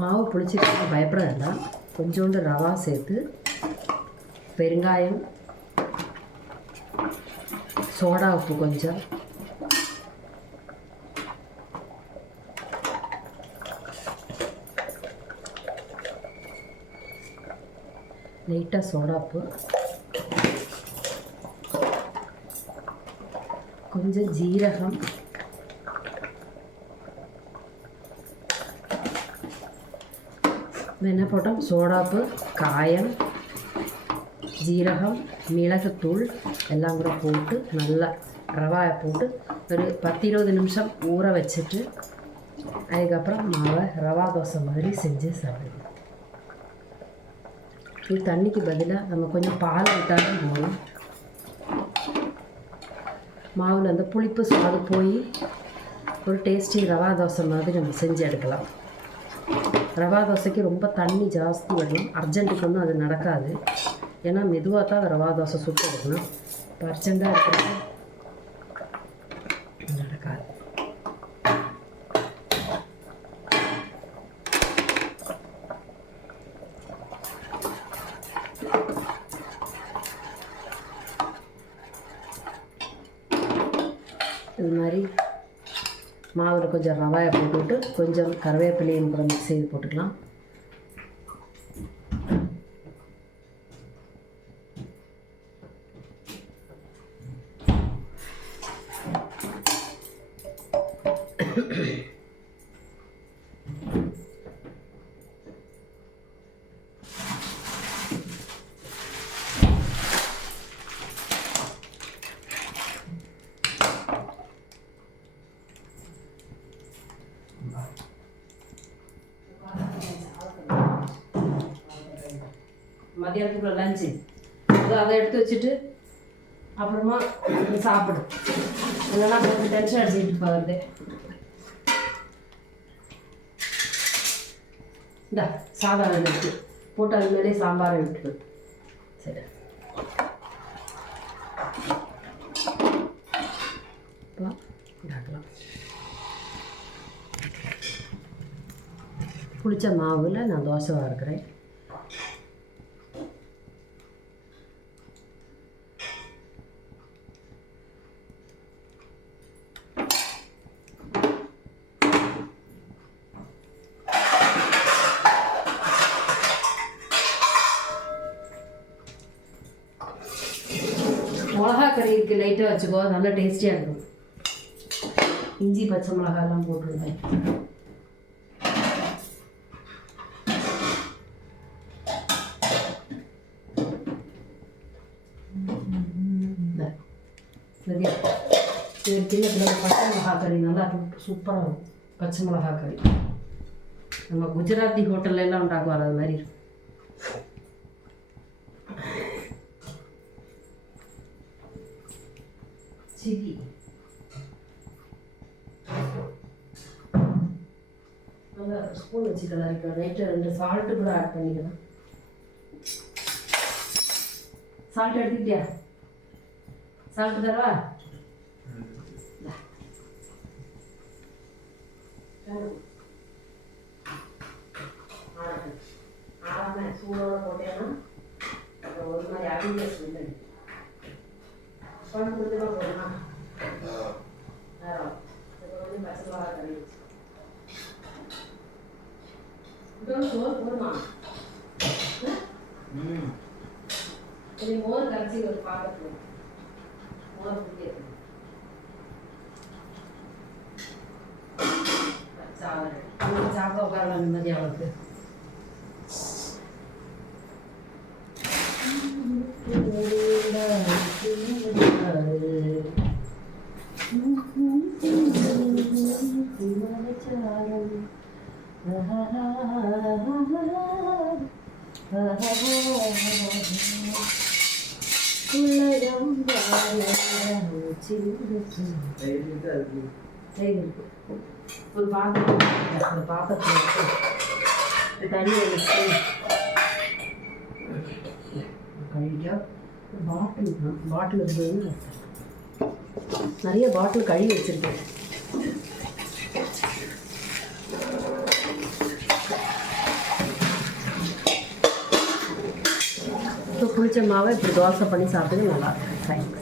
மாவு புளிச்சிட்டு பயப்பட வேண்டாம். கொஞ்சோண்டு ரவா சேர்த்து பெருங்காயம், சோடா உப்பு கொஞ்சம், லைட்டாக சோடா உப்பு, கொஞ்சம் ஜீரகம், என்ன போட்டோம், சோடாப்பு, காயம், ஜீரகம், மிளகுத்தூள் எல்லாம் கூட போட்டு நல்லா ரவாயை போட்டு ஒரு 10-20 நிமிஷம் ஊற வச்சுட்டு அதுக்கப்புறம் மாவை ரவா தோசை மாதிரி செஞ்சு சாப்பிடுவோம். இது தண்ணிக்கு பதிலாக நம்ம கொஞ்சம் பால் விட்டாலும் போகணும். மாவில் அந்த புளிப்பு சுவாது போய் ஒரு டேஸ்டி ரவா தோசை மாதிரி நம்ம செஞ்சு எடுக்கலாம். ரவா தோசைக்கு ரொம்ப தண்ணி ஜாஸ்தி விடணும். அர்ஜென்ட்டுக்கு ஒன்றும் அது நடக்காது. ஏன்னா மெதுவாக தான் ரவா தோசை சுட்டு எடுக்கணும். இப்போ அர்ஜெண்ட்டாக இருக்கிறது நடக்காது. இது மாதிரி மாவில் கொஞ்சம் ரவாயை போட்டுவிட்டு கொஞ்சம் கருவேப்பிலையும் கூட மிக்ஸ் செய்து போட்டுக்கலாம். மதியானத்துக்குள்ள லஞ்சு அதை எடுத்து வச்சுட்டு அப்புறமா சாப்பிடு. இதெல்லாம் கொஞ்சம் டென்ஷன் அடிச்சுட்டு போகிறது. இந்த சாதம் எடுத்து போட்டு அது மேலே சாம்பாரை விட்டுரு. சரி, புளிச்ச மாவில் நான் தோசை வறுக்கிறேன். மிளகா கறி இருக்குது, லைட்டாக வச்சுக்கோ, நல்லா டேஸ்டியாக இருக்கும். இஞ்சி பச்சை மிளகாலாம் போட்டுருந்தேன். சின்ன பச்சை மிளகா கறி நல்லா சூப்பராக இருக்கும். பச்சை மிளகா கறி நம்ம குஜராத்தி ஹோட்டல்ல எல்லாம் உண்டாக்குவார், அது மாதிரி இருக்கும். சில்லி நல்லா ஸ்பூன் வச்சுக்கலாம். இப்போ லைட்டாக 2 சால்ட்டு கூட ஆட் பண்ணிக்கலாம். சால்ட் எடுத்துக்கிட்டியா? சால்ட்டு தரவா? சூடோட போட்டேன்னா அப்புறம் ஒரு மாதிரி அடிக்க சொல்லு பண்ணு கொடுத்துதான் போடணும். நேரம் கொஞ்சம் பச்சை மிளகா கறி வச்சு சோறு போடுமா? கொஞ்சம் மோர் கரைச்சி ஒரு பாத்திரத்துல மோர் குடிக்கிறது. சாப்பிட உட்காரலாம் நிம்மதி அவளுக்கு. ஒரு பாத்திரத்தில் தண்ணியை வச்சு கழுவிட்டா பாட்டில் இருந்ததுன்னு நிறைய பாட்டில் கழுவி வச்சுருக்கேன். புளிச்ச மாவை இப்படி தோசை பண்ணி சாப்பிட்டு நல்லா இருக்கும். தேங்க்ஸ்.